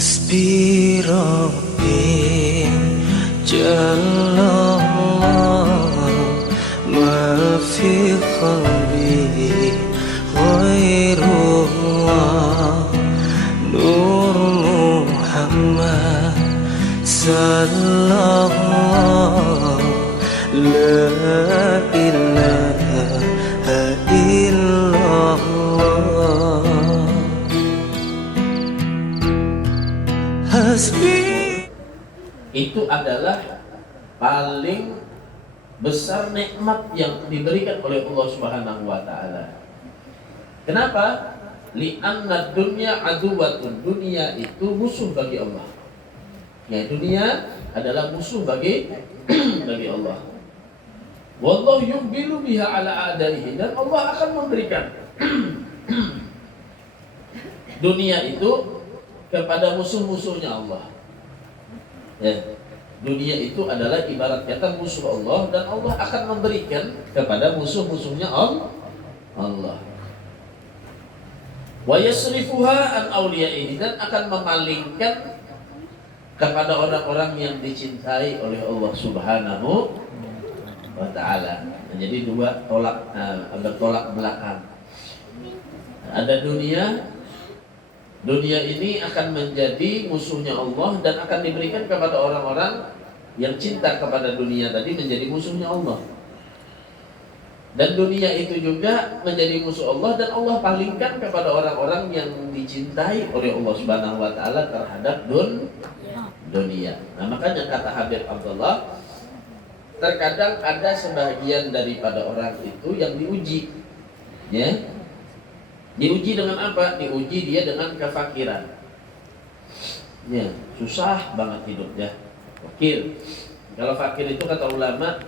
حسبي ربي جل الله ما في قلبي غير الله نور محمد صلى الله لا إله إلا الله حسبي. Itu adalah paling besar nikmat yang diberikan oleh Allah Subhanahu wa taala. Kenapa? Li'anna dunya aduwatun, dunia itu musuh bagi Allah. Ya, dunia adalah musuh bagi bagi Allah. Wallahu yubilu biha ala adaihi, dan Allah akan memberikan dunia itu kepada musuh-musuhnya Allah. Ya, dunia itu adalah ibarat kata musuh Allah, dan Allah akan memberikan kepada musuh-musuhnya Allah. Wa yasrifuha an awliyaihi, dan akan memalingkan kepada orang-orang yang dicintai oleh Allah Subhanahu wa taala. Jadi dua tolak, bertolak belakang. Ada dunia ini akan menjadi musuhnya Allah, dan akan diberikan kepada orang-orang yang cinta kepada dunia tadi menjadi musuhnya Allah. Dan dunia itu juga menjadi musuh Allah, dan Allah palingkan kepada orang-orang yang dicintai oleh Allah Subhanahu wa taala terhadap dunia. Nah, makanya kata Habib Abdullah, terkadang ada sebagian daripada orang itu yang diuji. Ya. Diuji dengan apa? Diuji dia dengan kefakiran. Ya, susah banget hidupnya. Fakir. Kalau fakir itu kata ulama,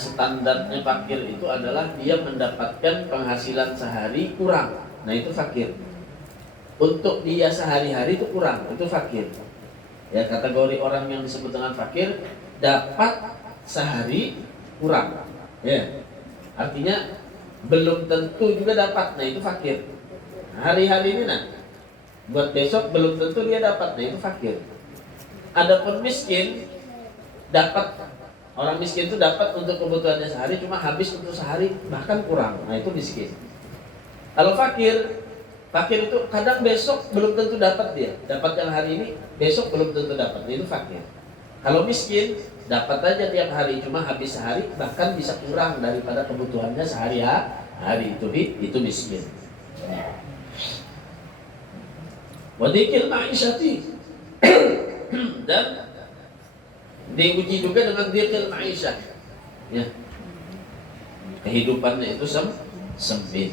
standarnya fakir itu adalah dia mendapatkan penghasilan sehari kurang. Nah, itu fakir. Untuk dia sehari-hari itu kurang, itu fakir. Ya, kategori orang yang disebut dengan fakir, dapat sehari kurang. Ya. Artinya belum tentu juga dapat. Nah, itu fakir. Hari-hari ini buat besok belum tentu dia dapat. Nah, itu fakir. Adapun miskin, dapat. Orang miskin itu dapat untuk kebutuhannya sehari, cuma habis untuk sehari, bahkan kurang. Nah, itu miskin. Kalau fakir itu kadang besok belum tentu dapat dia. Dapat yang hari ini, besok belum tentu dapat. Nah, itu fakir. Kalau miskin, dapat aja tiap hari, cuma habis sehari, bahkan bisa kurang daripada kebutuhannya sehari-hari. Itu miskin. Wadikil ma'isyati, dan diuji juga dengan dzikir ma'isyah. Ya. Kehidupannya itu sempit.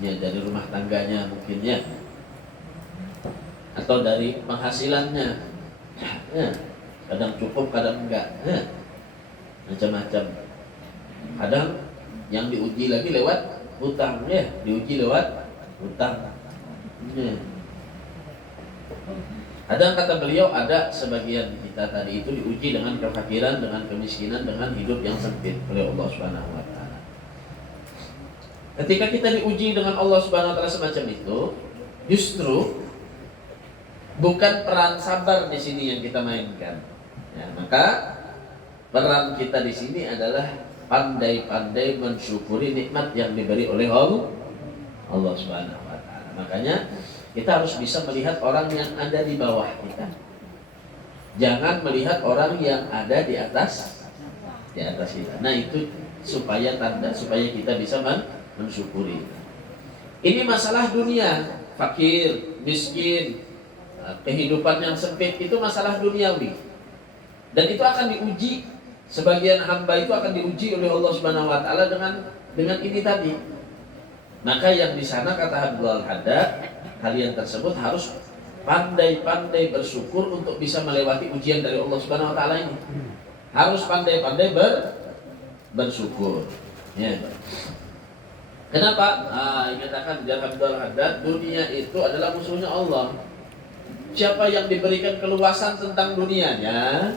Ya, dari rumah tangganya mungkin ya. Atau dari penghasilannya. Ya. Kadang cukup, kadang enggak. Ya. Macam-macam. Kadang yang diuji lagi lewat hutang, ya, diuji lewat hutang. Ya. Ada kata beliau, ada sebagian kita tadi itu diuji dengan kefakiran, dengan kemiskinan, dengan hidup yang sempit oleh Allah Subhanahu wa taala. Ketika kita diuji dengan Allah Subhanahu wa taala semacam itu, justru bukan peran sabar di sini yang kita mainkan. Ya, maka peran kita di sini adalah pandai-pandai mensyukuri nikmat yang diberi oleh Allah Subhanahu wa taala. Makanya kita harus bisa melihat orang yang ada di bawah kita. Jangan melihat orang yang ada di atas kita. Nah, itu supaya kita bisa mensyukuri. Ini masalah dunia, fakir, miskin, kehidupan yang sempit, itu masalah duniawi. Dan itu akan diuji, sebagian hamba itu akan diuji oleh Allah Subhanahu wa taala dengan ini tadi. Maka yang di sana kata Abdul Haddad, kalian tersebut harus pandai-pandai bersyukur untuk bisa melewati ujian dari Allah Subhanahu wa taala ini. Harus pandai-pandai bersyukur. Ya. Kenapa? Dikatakan Abdul Haddad, dunia itu adalah musuhnya Allah. Siapa yang diberikan keluasan tentang dunianya,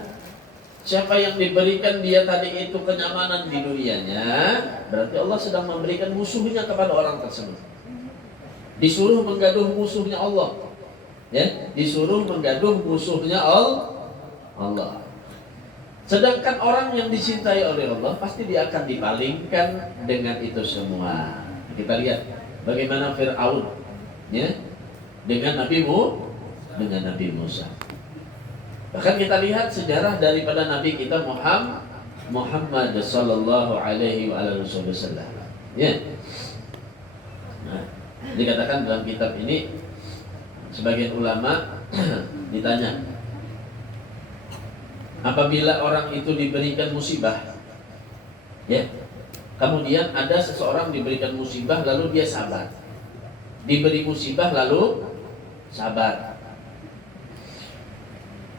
siapa yang diberikan dia tadi itu kenyamanan di dunianya, berarti Allah sedang memberikan musuhnya kepada orang tersebut. disuruh menggaduh musuhnya Allah. Ya, disuruh menggaduh musuhnya Allah. Sedangkan orang yang dicintai oleh Allah pasti dia akan dipalingkan dengan itu semua. Kita lihat bagaimana Fir'aun, ya, dengan Nabi Musa. Bahkan kita lihat sejarah daripada Nabi kita Muhammad sallallahu alaihi wasallam. Ya. Nah, dikatakan dalam kitab ini, sebagian ulama ditanya, apabila orang itu diberikan musibah, ya, kemudian ada seseorang diberikan musibah lalu dia sabar, diberi musibah lalu sabar.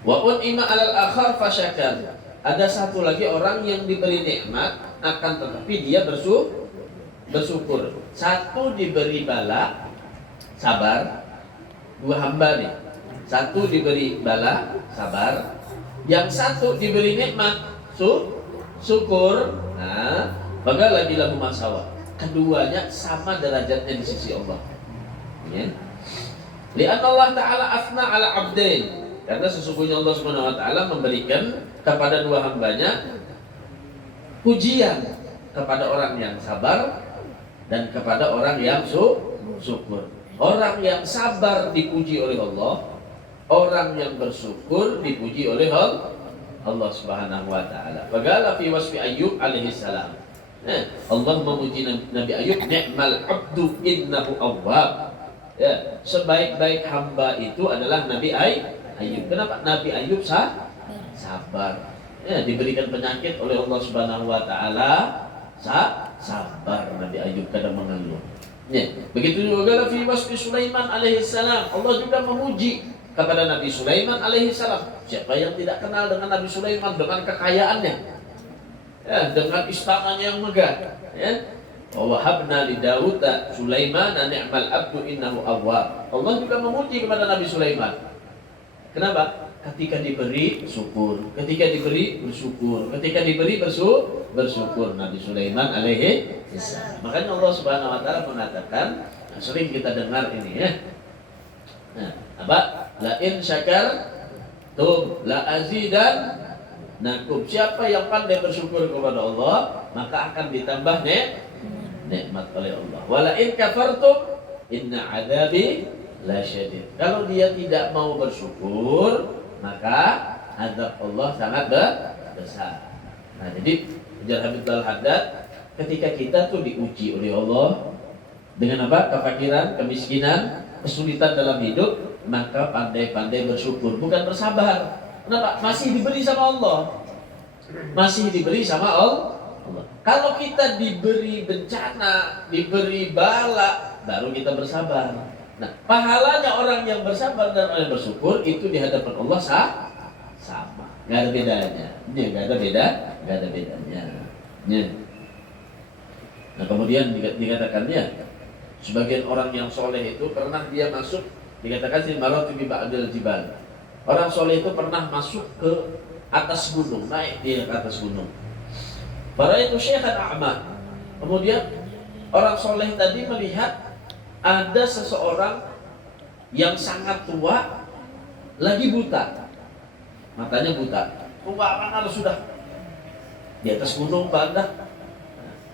Wa un'ima 'alal akhar fasyakar. Ada satu lagi orang yang diberi nikmat akan tetapi dia bersyukur. Satu diberi bala, sabar. Dua hamba nih. Satu diberi bala, sabar. Yang satu diberi nikmat, syukur. Nah, bagaimana bila masalah? Keduanya sama derajatnya di sisi Allah. Ya. Li'anna Allah Ta'ala afna 'ala 'abdain. Karena sesungguhnya Allah Subhanahu wa taala memberikan kepada dua hambanya pujian, kepada orang yang sabar dan kepada orang yang syukur. Orang yang sabar dipuji oleh Allah, orang yang bersyukur dipuji oleh Allah Subhanahu wa taala. Faqala fi wasfi Ayyub alaihi salam. Allah memuji Nabi Ayyub, ni'mal 'abdu innahu awwab. Ya, sebaik-baik hamba itu adalah Nabi Ayyub. Kenapa? Nabi Ayyub sabar. Ya, diberikan penyakit oleh Allah Subhanahu wa taala, sabar. Nabi Ayyub kadang mengeluh. Ya, begitu juga fi wasfi Sulaiman alaihi salam. Allah juga memuji kepada Nabi Sulaiman alaihi salam. Siapa yang tidak kenal dengan Nabi Sulaiman dengan kekayaannya? Ya, dengan istananya yang megah, ya. Wa wahabna li Daud Sulaiman ni'mal abdu innahu awwab. Allah juga memuji kepada Nabi Sulaiman. Kenapa? Ketika diberi syukur, ketika diberi bersyukur, ketika diberi bersyukur Nabi Sulaiman alaihi salam. Makanya Allah Subhanahu wa taala mengatakan, sering kita dengar ini, ya. Nah, apa? La in syakartum la azidannakum. Siapa yang pandai bersyukur kepada Allah, maka akan ditambah nikmat oleh Allah. Wa la in kafartum inna 'adzabi la syadid. Kalau dia tidak mau bersyukur, maka azab Allah sangat besar. Nah, jadi Ujar Habib Al-Haddad, ketika kita tuh diuji oleh Allah dengan apa? Kefakiran, kemiskinan, kesulitan dalam hidup, maka pandai-pandai bersyukur, bukan bersabar. Kenapa? Masih diberi sama Allah. Masih diberi sama Allah. Kalau kita diberi bencana, diberi bala, baru kita bersabar. Nah, pahalanya orang yang bersabar dan orang yang bersyukur itu di hadapan Allah sama, nggak ada bedanya. Ini nggak ada bedanya. Ya. Nah, kemudian dikatakannya sebagian orang yang soleh itu pernah dia masuk, dikatakan si maratu bi ba'dil jibal. Orang soleh itu pernah masuk ke atas gunung, naik di atas gunung. Para itu syekhan a'ma. Kemudian orang soleh tadi melihat ada seseorang yang sangat tua lagi buta, matanya buta. Tua kan harus sudah di atas gunung bandah.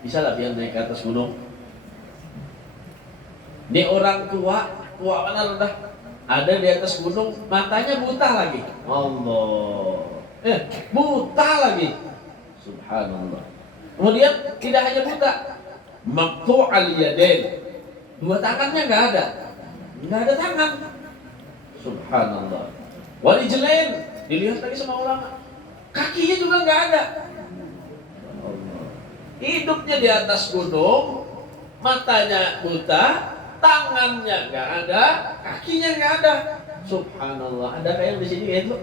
Bisa lah dia naik ke atas gunung. Ini orang tua kan udah ada di atas gunung, matanya buta lagi. Allah, buta lagi. Subhanallah. Kemudian tidak hanya buta, maqtu'al yadain. Dua tangannya nggak ada tangan. Subhanallah. Warijlain, dilihat lagi sama ulama, kakinya juga nggak ada. Hidupnya di atas gunung, matanya buta, tangannya nggak ada, kakinya nggak ada. Subhanallah. Ada kayak di sini itu?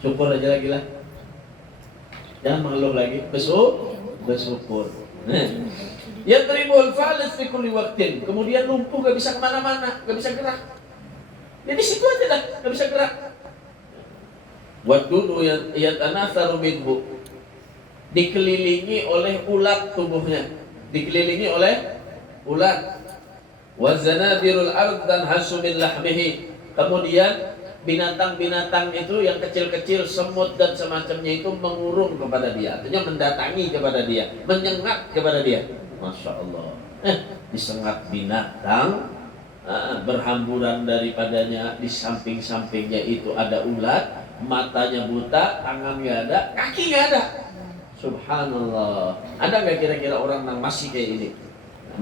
Syukur aja lagi lah. Jangan mengeluh lagi. Bersyukur. Yadribul falis fi kulli waqtin. Kemudian lumpuh, gak bisa kemana-mana, gak bisa gerak. Jadi situ aja dah, gak bisa gerak. Wadunu yatanatharu minhu. Dikelilingi oleh ulat tubuhnya. Dikelilingi oleh ulat. Wa zanabirul ard tanhasu min lahmihi. Kemudian binatang-binatang itu yang kecil-kecil, semut dan semacamnya itu mengurung kepada dia, artinya mendatangi kepada dia, menyengat kepada dia. Masya Allah. Disengat binatang, berhamburan daripadanya. Di samping-sampingnya itu ada ulat, matanya buta, tangan nggak ada, kaki nggak ada. Subhanallah. Ada nggak kira-kira orang yang masih kayak ini?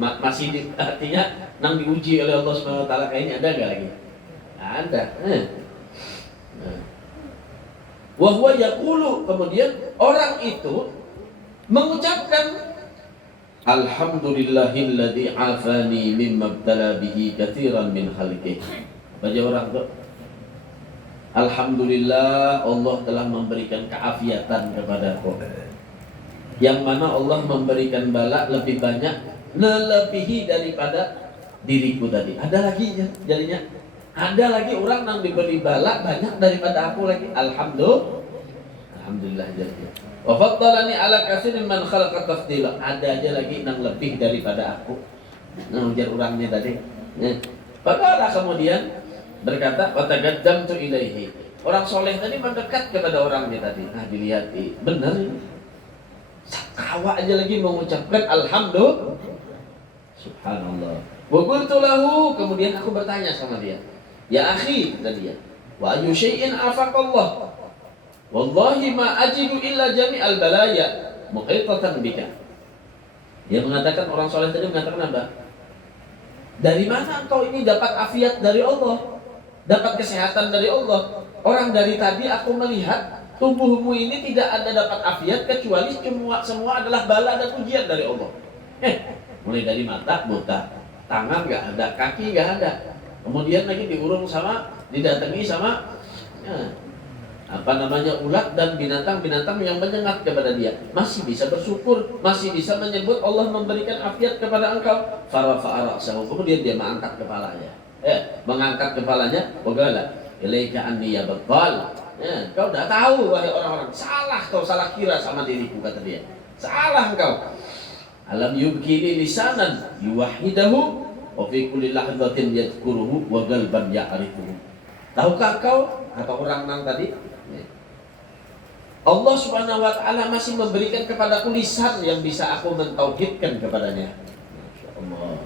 Masih artinya nang diuji oleh Allah Subhanahu Wa Taala kayak ini, ada nggak lagi? Ada. Wahwa yaqulu, kemudian orang itu mengucapkan alhamdulillahilladzi afani mimma btala bihi katsiran min khalqihi. Baca orang tuh, alhamdulillah Allah telah memberikan keafiatan kepadaku, yang mana Allah memberikan bala lebih banyak, melebihi daripada diriku tadi. Ada lagi ya, jadinya ada lagi orang yang diberi bala banyak daripada aku lagi. Alhamdulillah jadinya. Wa faddalani ala katsirin man khalaqa tafdila. Ada aja lagi yang lebih daripada aku. Nah, ujar orangnya tadi. Maka kemudian berkata, wa taqaddamtu ilaihi. Orang soleh tadi mendekat kepada orangnya tadi. Nah, dilihat, benar ini. Sakawa aja lagi mengucapkan alhamdulillah. Subhanallah. Wa qultu lahu, kemudian aku bertanya sama dia. Ya akhi, kata dia, wa ayu syai'in afaqallah. Wallahi ma ajidu illa jami'al balaya muqitatan bika. Dia mengatakan, orang soleh tadi mengatakan apa? Dari mana engkau ini dapat afiat dari Allah? Dapat kesehatan dari Allah? Orang dari tadi aku melihat tubuhmu ini tidak ada dapat afiat kecuali semua adalah bala dan ujian dari Allah. Mulai dari mata buta, tangan nggak ada, kaki nggak ada. Kemudian lagi diurung sama, didatangi sama ulat dan binatang-binatang yang menyengat kepada dia. Masih bisa bersyukur, masih bisa menyebut Allah memberikan afiat kepada engkau. Farafa'a ra'sahu, kemudian dia mengangkat kepalanya. Mengangkat kepalanya, wagala ilaika anni ya battal. Kau dah tahu wahai orang-orang, salah kau salah kira sama diriku, kata dia. Salah engkau. Alam yubkini lisanan yuwahidahu wa fi kulli lahzatin yadhkuruhu wa qalban ya'rifuhu. Tahukah kau, kata orang nang tadi, Allah Subhanahu wa taala masih memberikan kepadaku lisan yang bisa aku mentauhidkan kepadanya. Masyaallah.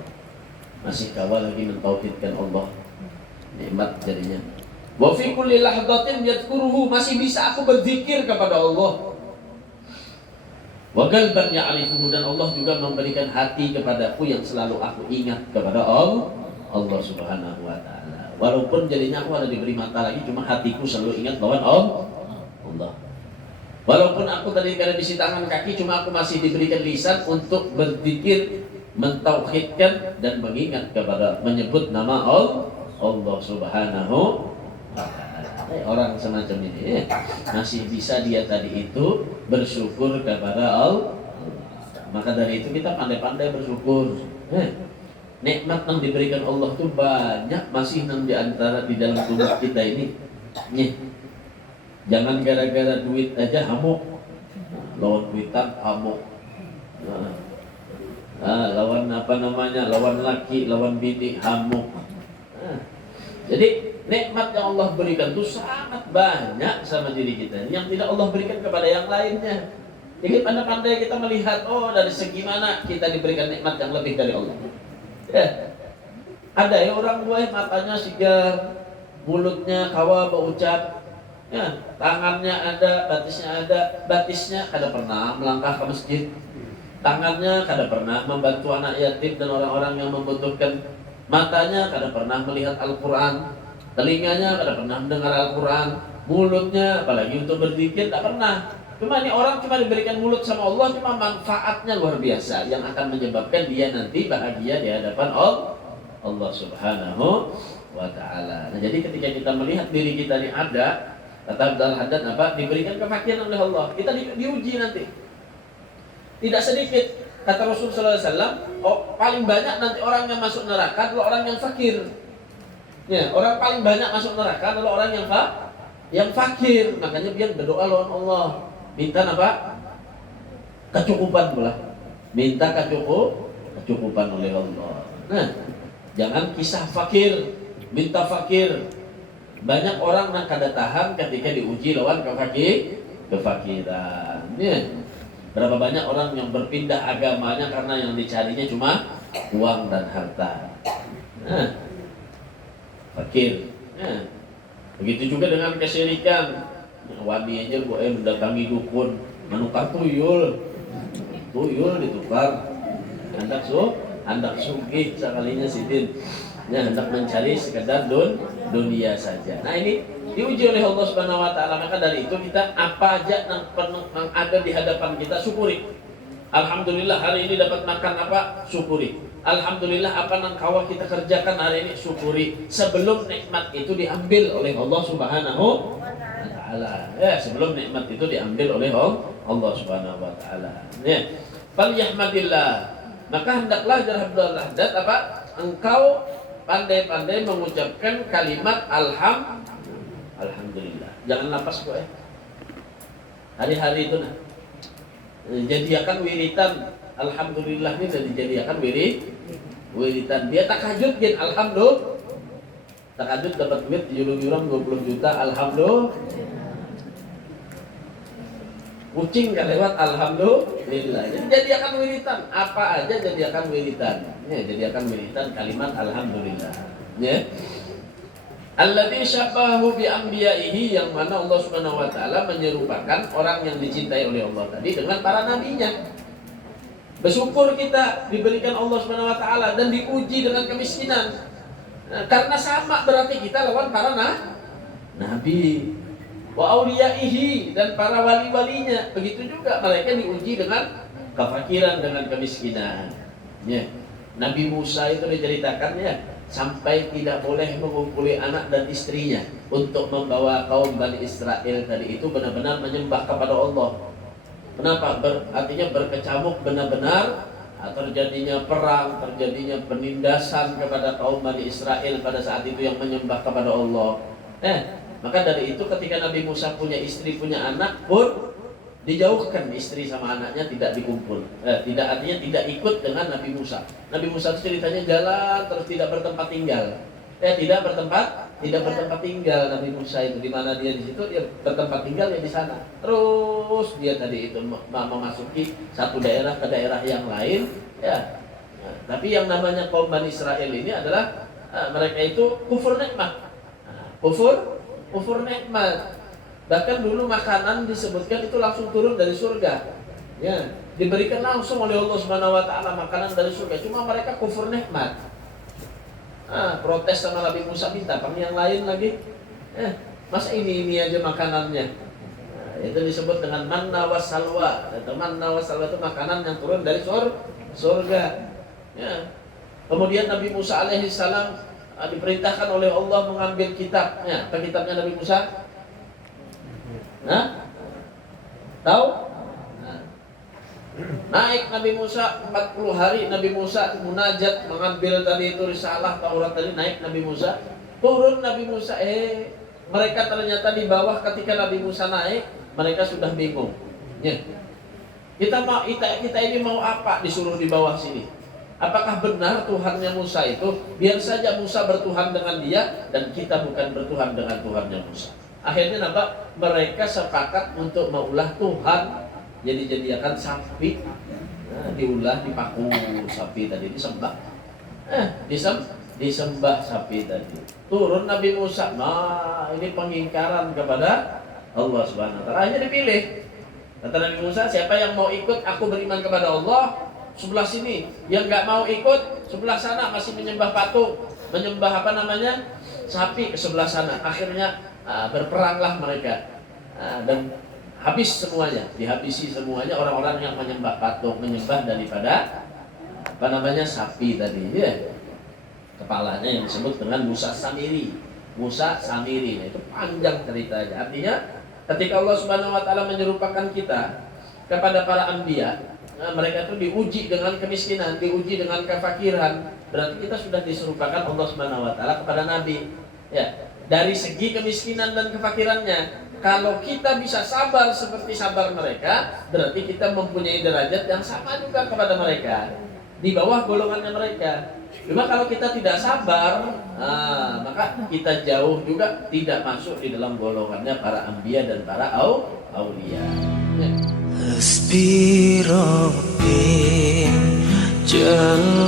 Masih kawal lagi mentauhidkan Allah. Nikmat jadinya. Wa fi kulli lahzatin yadhkuruhu, masih bisa aku berzikir kepada Allah. Wa qalban ya'rifuhu, dan Allah juga memberikan hati kepadaku yang selalu aku ingat kepada Allah Subhanahu wa taala. Walaupun jadinya aku ada diberi mata lagi, cuma hatiku selalu ingat bahwa Allah. Walaupun aku tadi kada bisi tangan kaki, cuma aku masih diberikan lisan untuk berzikir, mentauhidkan dan mengingat kepada, menyebut nama Allah Subhanahu wa taala. Orang semacam ini masih bisa dia tadi itu bersyukur kepada Allah. Maka dari itu kita pandai-pandai bersyukur. Nikmat yang diberikan Allah tuh banyak, masih di antara di dalam tubuh kita ini. Jangan gara-gara duit aja hamuk. Lawan duitan hamuk. Lawan lawan laki, lawan bini hamuk. Jadi nikmat yang Allah berikan itu sangat banyak sama diri kita, yang tidak Allah berikan kepada yang lainnya. Jadi pandai-pandai kita melihat, dari segi mana kita diberikan nikmat yang lebih dari Allah. Ada ya orang buah matanya sigar, mulutnya kawa berucap, tangannya ada, batisnya kada pernah melangkah ke masjid, tangannya kada pernah membantu anak yatim dan orang-orang yang membutuhkan, matanya kada pernah melihat Al-Quran, telinganya kada pernah mendengar Al-Quran, mulutnya apalagi untuk berzikir tak pernah. Cuma ini orang cuma diberikan mulut sama Allah, cuma manfaatnya luar biasa yang akan menyebabkan dia nanti bahagia di hadapan Allah Subhanahu wa taala. Nah, jadi ketika kita melihat diri kita ini ada, kata Abdul Haddad diberikan kemakian oleh Allah, kita diuji nanti. Tidak sedikit, kata Rasul sallallahu alaihi wasallam, paling banyak nanti orang yang masuk neraka adalah orang yang fakir. Orang paling banyak masuk neraka adalah orang yang fakir. Makanya dia berdoa lawan Allah, minta apa? Kecukupan pula. Minta kecukupan oleh Allah. Nah, Jangan kisah fakir, minta fakir. Banyak orang yang kada tahan ketika diuji lawan kefakiran. Ya. Berapa banyak orang yang berpindah agamanya karena yang dicarinya cuma uang dan harta. Nah, fakir. Nah, begitu juga dengan kesyirikan. Wani aja gue mendatangi dukun, menukar tuyul ditukar. Hendak sugih sekalinya sidin. Ya, hendak mencari sekedar dunia saja. Nah, ini diuji oleh Allah Subhanahu wa taala. Maka dari itu kita apa aja yang ada di hadapan kita syukuri. Alhamdulillah hari ini dapat makan apa? Syukuri. Alhamdulillah apa yang kawah kita kerjakan hari ini syukuri. Sebelum nikmat itu diambil oleh Allah Subhanahu wa taala. Ya, sebelum nikmat itu diambil oleh Allah Subhanahu wa taala. Ya. Falyahmadillah. Maka hendaklah jarhabdullah apa? Engkau pandai-pandai mengucapkan kalimat alhamdulillah. Jangan lapas kok ya. Hari-hari itu nah. Jadikan wiritan alhamdulillah ini dijadikan wiritan. Dia takajud kan alhamdulillah. Takajud dapat duit jurang 20 juta alhamdulillah. Kucing gak lewat alhamdulillah. Jadi jadikan wiritan. Apa aja jadikan wiritan. Ya, jadikan wiritan kalimat alhamdulillah. Ya. Alladzi syabbahu bi anbiya'ihi, yang mana Allah Subhanahu wa taala menyerupakan orang yang dicintai oleh Allah tadi dengan para nabinya. Bersyukur kita diberikan Allah Subhanahu wa taala dan diuji dengan kemiskinan. Nah, karena sama berarti kita lawan para nabi. Wa auliyaihi, dan para wali-walinya. Begitu juga mereka diuji dengan kefakiran, dengan kemiskinan. Ya. Nabi Musa itu diceritakan ya, sampai tidak boleh mengumpuli anak dan istrinya untuk membawa kaum Bani Israel tadi itu benar-benar menyembah kepada Allah. Kenapa? Artinya berkecamuk benar-benar terjadinya perang, terjadinya penindasan kepada kaum Bani Israel pada saat itu yang menyembah kepada Allah. Maka dari itu ketika Nabi Musa punya istri, punya anak pun dijauhkan istri sama anaknya, tidak dikumpul. Tidak, artinya tidak ikut dengan Nabi Musa. Nabi Musa itu ceritanya jalan terus tidak bertempat tinggal. Tidak bertempat tinggal Nabi Musa itu, di mana dia di situ dia bertempat tinggal ya di sana. Terus dia tadi itu memasuki satu daerah ke daerah yang lain, ya. Nah, tapi yang namanya kaum Bani Israel ini adalah mereka itu kufur nikmat. Kufur nikmat. Bahkan dulu makanan disebutkan itu langsung turun dari surga. Ya, diberikan langsung oleh Allah Subhanahu wa taala makanan dari surga. Cuma mereka kufur nikmat. Protes sama Nabi Musa, minta pang yang lain lagi. Masa ini aja makanannya. Itu disebut dengan manna was salwa. Manna was salwa itu makanan yang turun dari surga. Ya. Kemudian Nabi Musa alaihi salam diperintahkan oleh Allah mengambil kitabnya. Apa kitabnya Nabi Musa? Tahu? Naik Nabi Musa 40 hari, Nabi Musa munajat mengambil tadi itu risalah Taurat tadi, naik Nabi Musa, turun Nabi Musa, mereka ternyata di bawah ketika Nabi Musa naik, mereka sudah bingung. Ya. Kita ini mau apa disuruh di bawah sini? Apakah benar Tuhannya Musa itu? Biar saja Musa bertuhan dengan dia dan kita bukan bertuhan dengan Tuhannya Musa. Akhirnya apa? Mereka sepakat untuk maulah Tuhan. Jadi jadikan sapi, diulah, dipaku sapi tadi, disembah. Disembah sapi tadi. Turun Nabi Musa. Nah, ini pengingkaran kepada Allah Subhanahu wa taala. Akhirnya dipilih. Kata Nabi Musa, siapa yang mau ikut aku beriman kepada Allah, sebelah sini. Yang nggak mau ikut, sebelah sana masih menyembah patung, menyembah sapi ke sebelah sana. Akhirnya berperanglah mereka dan habis semuanya, dihabisi semuanya orang-orang yang menyembah patung, menyembah daripada sapi tadi, ya. Kepalanya yang disebut dengan Musa Samiri. Nah, itu panjang ceritanya. Artinya ketika Allah Subhanahu wa taala menyerupakan kita kepada para anbiya, mereka itu diuji dengan kemiskinan, diuji dengan kefakiran. Berarti kita sudah diserupakan Allah Subhanahu wa taala kepada nabi. Ya. Dari segi kemiskinan dan kefakirannya, kalau kita bisa sabar seperti sabar mereka, berarti kita mempunyai derajat yang sama juga kepada mereka, di bawah golongannya mereka. Cuma kalau kita tidak sabar, maka kita jauh juga tidak masuk di dalam golongannya para anbiya dan para auliya. Hasbi Rabbi Jalla